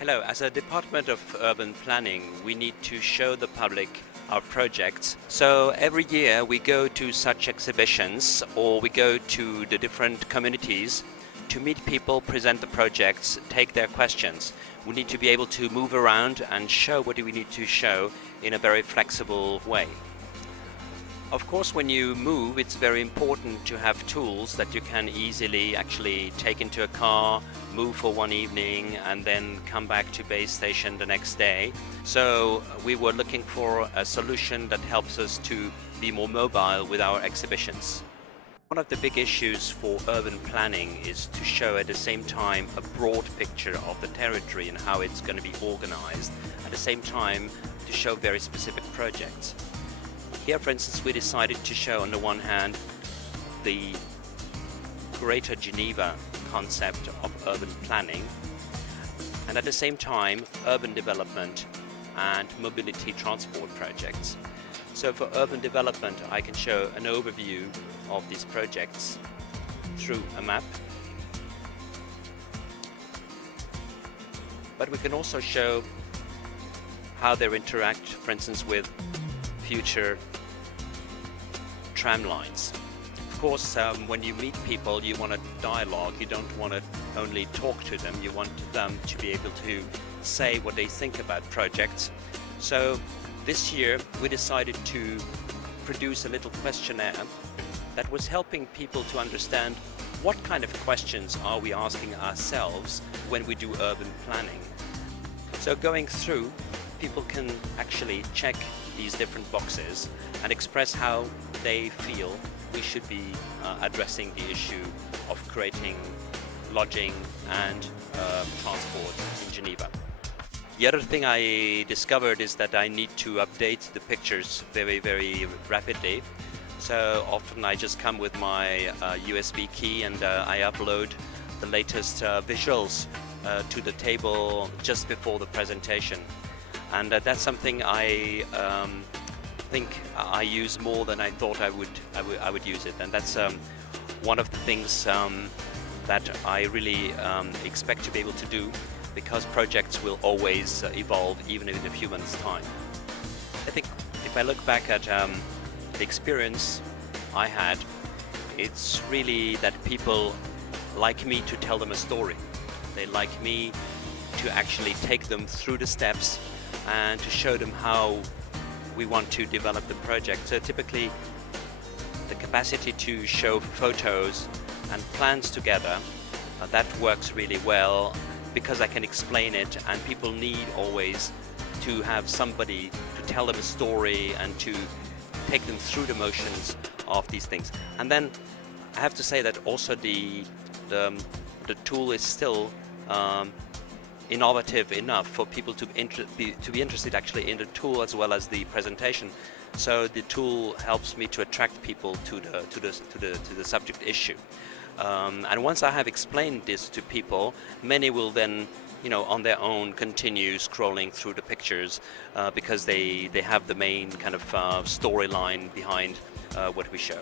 Hello, as a Department of Urban Planning, we need to show the public our projects. So every year we go to such exhibitions or we go to the different communities to meet people, present the projects, take their questions. We need to be able to move around and show what we need to show in a very flexible way. Of course, when you move, it's very important to have tools that you can easily actually take into a car, move for one evening, and then come back to base station the next day. So we were looking for a solution that helps us to be more mobile with our exhibitions. One of the big issues for urban planning is to show at the same time a broad picture of the territory and how it's going to be organized, at the same time to show very specific projects. Here, for instance, we decided to show on the one hand the greater Geneva concept of urban planning and at the same time urban development and mobility transport projects. So for urban development, I can show an overview of these projects through a map, but we can also show how they interact, for instance, with future tram lines. Of course, when you meet people, you want a dialogue. You don't want to only talk to them. You want them to be able to say what they think about projects. So this year we decided to produce a little questionnaire that was helping people to understand what kind of questions are we asking ourselves when we do urban planning. So going through, people can actually check these different boxes and express how they feel we should be addressing the issue of creating lodging and transport in Geneva. The other thing I discovered is that I need to update the pictures very rapidly. So often I just come with my USB key and I upload the latest visuals to the table just before the presentation. And that's something I think I use more than I thought I would use it. And that's one of the things that I really expect to be able to do, because projects will always evolve even in a few months' time. I think if I look back at the experience I had, it's really that people like me to tell them a story. They like me to actually take them through the steps and to show them how we want to develop the project. So typically the capacity to show photos and plans together, that works really well because I can explain it, and people need always to have somebody to tell them a story and to take them through the motions of these things. And then I have to say that also the tool is still innovative enough for people to be interested actually in the tool as well as the presentation. So the tool helps me to attract people to the subject issue. And once I have explained this to people, many will then, on their own continue scrolling through the pictures because they have the main kind of storyline behind what we show.